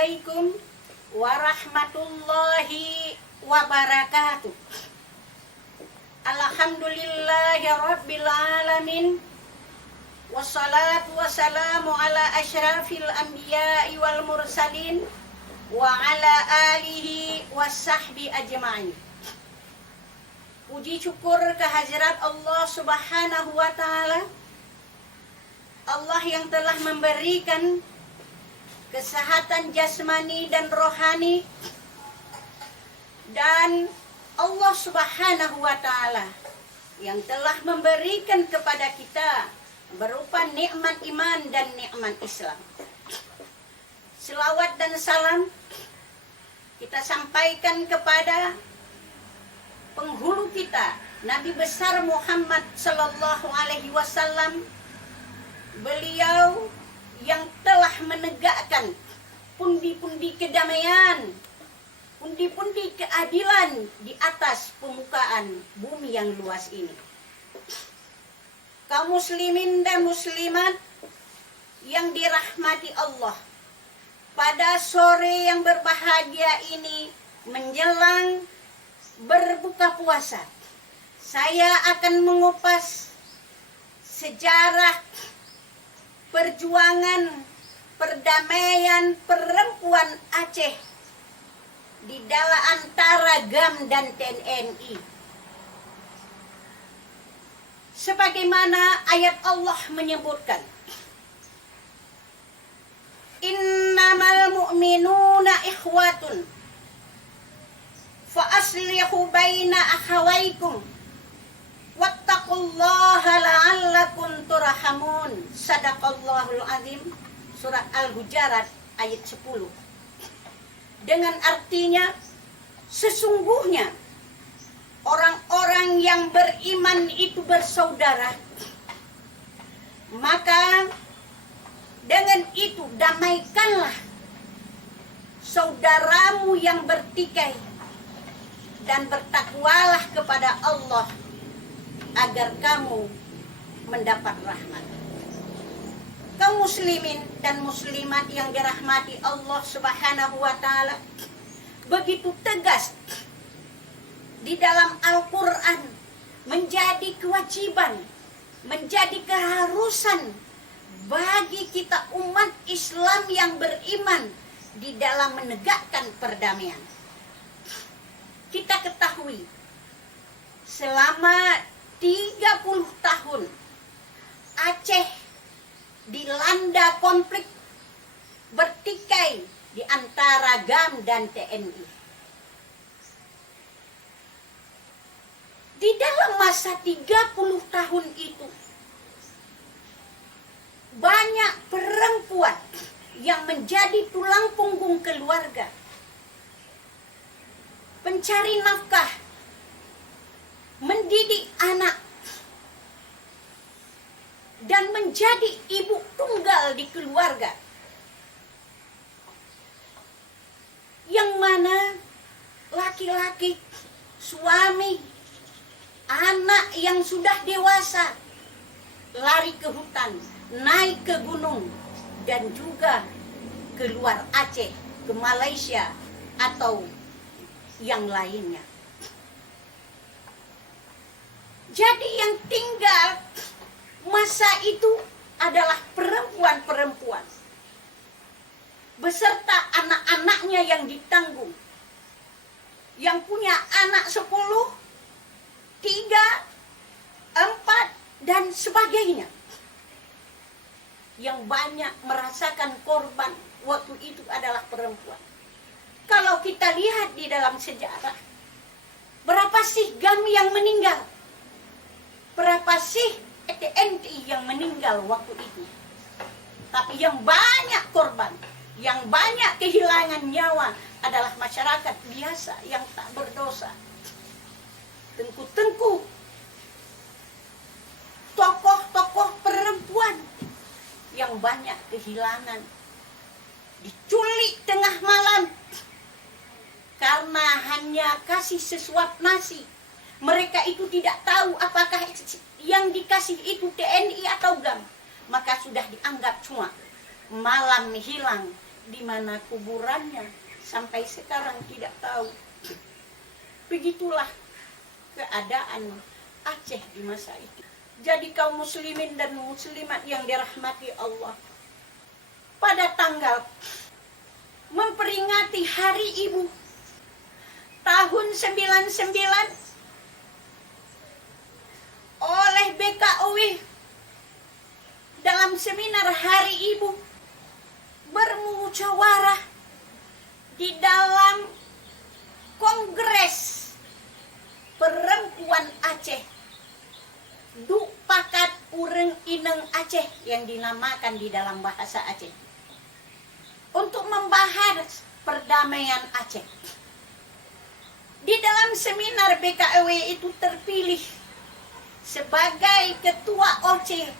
Assalamualaikum warahmatullahi wabarakatuh. Alhamdulillahi rabbil alamin. Wassalatu wassalamu ala asyrafil anbiya'i wal mursalin wa ala alihi wassahbi ajma'in. Puji syukur kehadirat Allah Subhanahu wa ta'ala, Allah yang telah memberikan kesehatan jasmani dan rohani, dan Allah Subhanahu wa ta'ala yang telah memberikan kepada kita berupa nikmat iman dan nikmat Islam. Selawat dan salam kita sampaikan kepada penghulu kita, Nabi besar Muhammad sallallahu alaihi wasallam. Beliau yang telah menegakkan pundi-pundi kedamaian, pundi-pundi keadilan di atas permukaan bumi yang luas ini. Kaum muslimin dan muslimat yang dirahmati Allah, pada sore yang berbahagia ini menjelang berbuka puasa, saya akan mengupas sejarah perjuangan perdamaian perempuan Aceh di dalam antara GAM dan TNI. Sebagaimana ayat Allah menyebutkan, innamal mu'minuna ikhwatun fa aslihu baina akhawaikum wattaqullaha la'allakum turhamun. Sadaqallahul azim. Surat Al-Hujarat ayat 10. Dengan artinya, sesungguhnya orang-orang yang beriman itu bersaudara, maka dengan itu damaikanlah saudaramu yang bertikai, dan bertakwalah kepada Allah agar kamu mendapat rahmat. Kaum muslimin dan muslimat yang dirahmati Allah Subhanahu wa ta'ala, begitu tegas di dalam Al-Quran, menjadi kewajiban, menjadi keharusan bagi kita umat Islam yang beriman di dalam menegakkan perdamaian. Kita ketahui, selama 30 tahun Aceh dilanda konflik bertikai di antara GAM dan TNI. Di dalam masa 30 tahun itu, banyak perempuan yang menjadi tulang punggung keluarga, pencari nafkah, mendidik anak, dan menjadi ibu tunggal di keluarga, yang mana laki-laki, suami, anak yang sudah dewasa lari ke hutan, naik ke gunung, dan juga keluar Aceh ke Malaysia atau yang lainnya. Jadi yang tinggal masa itu adalah perempuan-perempuan beserta anak-anaknya yang ditanggung, yang punya anak 10, 3, 4, dan sebagainya. Yang banyak merasakan korban waktu itu adalah perempuan. Kalau kita lihat di dalam sejarah, berapa sih GAM yang meninggal? Berapa sih TNI yang meninggal waktu itu? Tapi yang banyak korban, yang banyak kehilangan nyawa adalah masyarakat biasa yang tak berdosa. Tengku-tengku, tokoh-tokoh perempuan yang banyak kehilangan, diculik tengah malam karena hanya kasih sesuap nasi. Mereka itu tidak tahu apakah yang dikasih itu TNI atau GAM, maka sudah dianggap cuma malam hilang di mana kuburannya, sampai sekarang tidak tahu. Begitulah keadaan Aceh di masa itu. Jadi kaum muslimin dan muslimat yang dirahmati Allah, pada tanggal memperingati Hari Ibu tahun 99 oleh BKUI dalam seminar Hari Ibu bermusyawarah di dalam Kongres Perempuan Aceh Duk Pakat Ureng Ineng Aceh yang dinamakan di dalam bahasa Aceh untuk membahas perdamaian Aceh. Di dalam seminar BKW itu terpilih sebagai ketua OC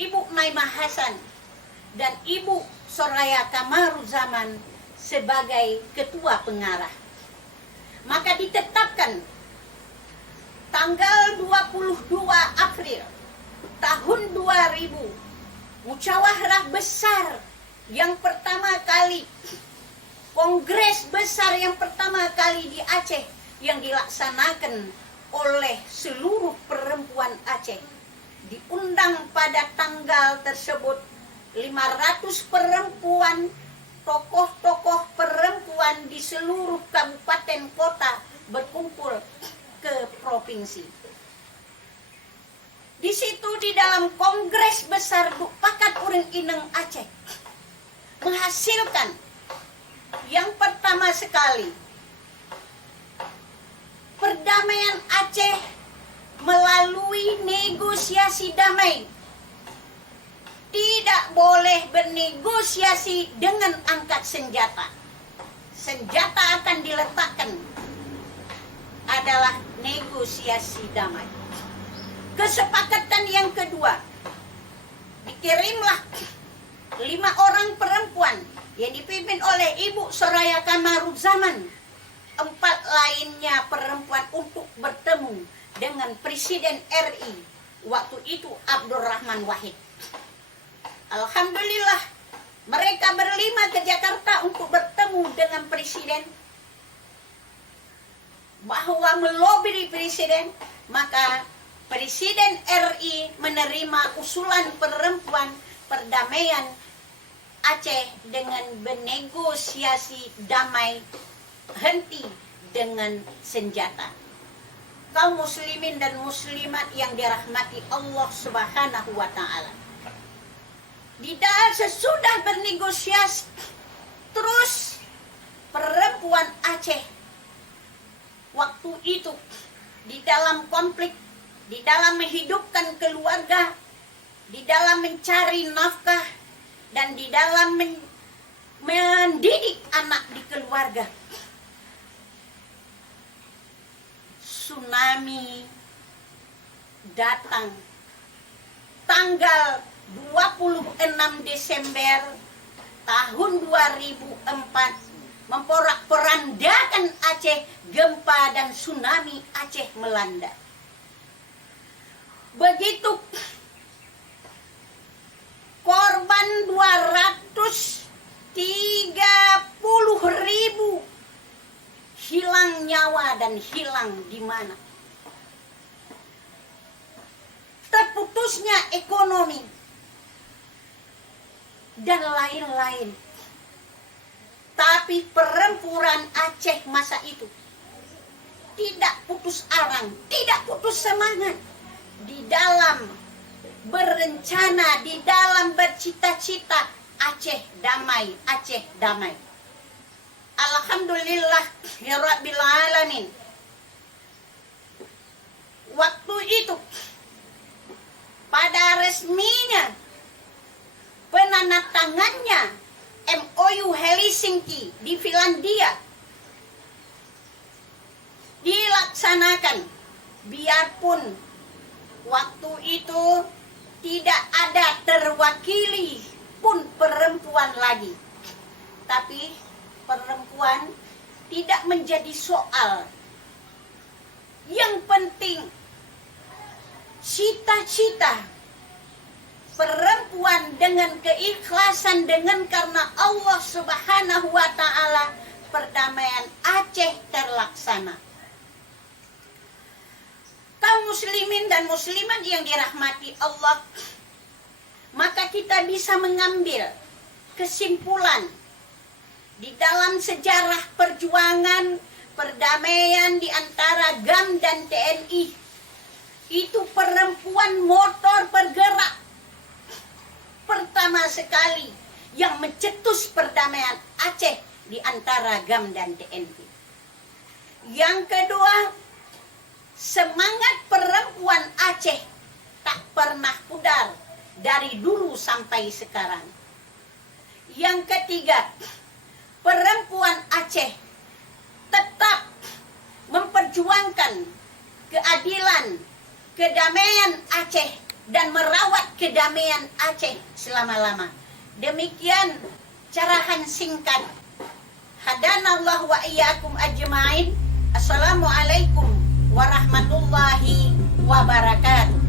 Ibu Naimah Hasan dan Ibu Soraya Kamaruzaman sebagai ketua pengarah. Maka ditetapkan tanggal 22 April tahun 2000 musyawarah besar yang pertama kali, kongres besar yang pertama kali di Aceh yang dilaksanakan oleh seluruh perempuan Aceh. Diundang pada tanggal tersebut 500 perempuan, tokoh-tokoh perempuan di seluruh kabupaten kota berkumpul ke provinsi. Di situ di dalam Kongres Besar Duk Pakat Ureng Ineng Aceh menghasilkan yang pertama sekali perdamaian Aceh melalui negosiasi damai. Tidak boleh bernegosiasi dengan angkat senjata. Senjata akan diletakkan, adalah negosiasi damai. Kesepakatan yang kedua, dikirimlah 5 orang perempuan yang dipimpin oleh Ibu Soraya Kamaruzaman, 4 lainnya perempuan untuk bertemu dengan Presiden RI waktu itu Abdurrahman Wahid. Alhamdulillah mereka berlima ke Jakarta untuk bertemu dengan Presiden, bahwa melobi Presiden. Maka Presiden RI menerima usulan perempuan perdamaian Aceh dengan bernegosiasi damai, henti dengan senjata. Kaum muslimin dan muslimat yang dirahmati Allah Subhanahu wa taala. Sesudah bernegosiasi, terus perempuan Aceh waktu itu di dalam konflik, di dalam menghidupkan keluarga, di dalam mencari nafkah, dan di dalam mendidik anak di keluarga. Tsunami datang tanggal 26 Desember tahun 2004 memporak-porandakan Aceh. Gempa dan tsunami Aceh melanda. Begitu korban 230.000 hilang nyawa dan hilang di mana. Terputusnya ekonomi dan lain-lain. Tapi perempuan Aceh masa itu tidak putus arang, tidak putus semangat di dalam berencana, di dalam bercita-cita Aceh damai, Aceh damai. Alhamdulillah ya Rabbil Alamin. Waktu itu pada resminya penandatangannya MOU Helsinki di Finlandia dilaksanakan, biarpun waktu itu tidak ada terwakili pun perempuan lagi, tapi perempuan tidak menjadi soal. Yang penting cita-cita perempuan dengan keikhlasan, dengan karena Allah Subhanahu wa Ta'ala, perdamaian Aceh terlaksana. Kaum muslimin dan muslimat yang dirahmati Allah, maka kita bisa mengambil kesimpulan di dalam sejarah perjuangan perdamaian di antara GAM dan TNI. Itu perempuan motor bergerak pertama sekali yang mencetus perdamaian Aceh di antara GAM dan TNI. Yang kedua, semangat perempuan Aceh tak pernah pudar dari dulu sampai sekarang. Yang ketiga, perempuan Aceh tetap memperjuangkan keadilan, kedamaian Aceh dan merawat kedamaian Aceh selama-lama. Demikian carahan singkat. Hadanallahu wa iyyakum ajmain. Assalamualaikum warahmatullahi wabarakatuh.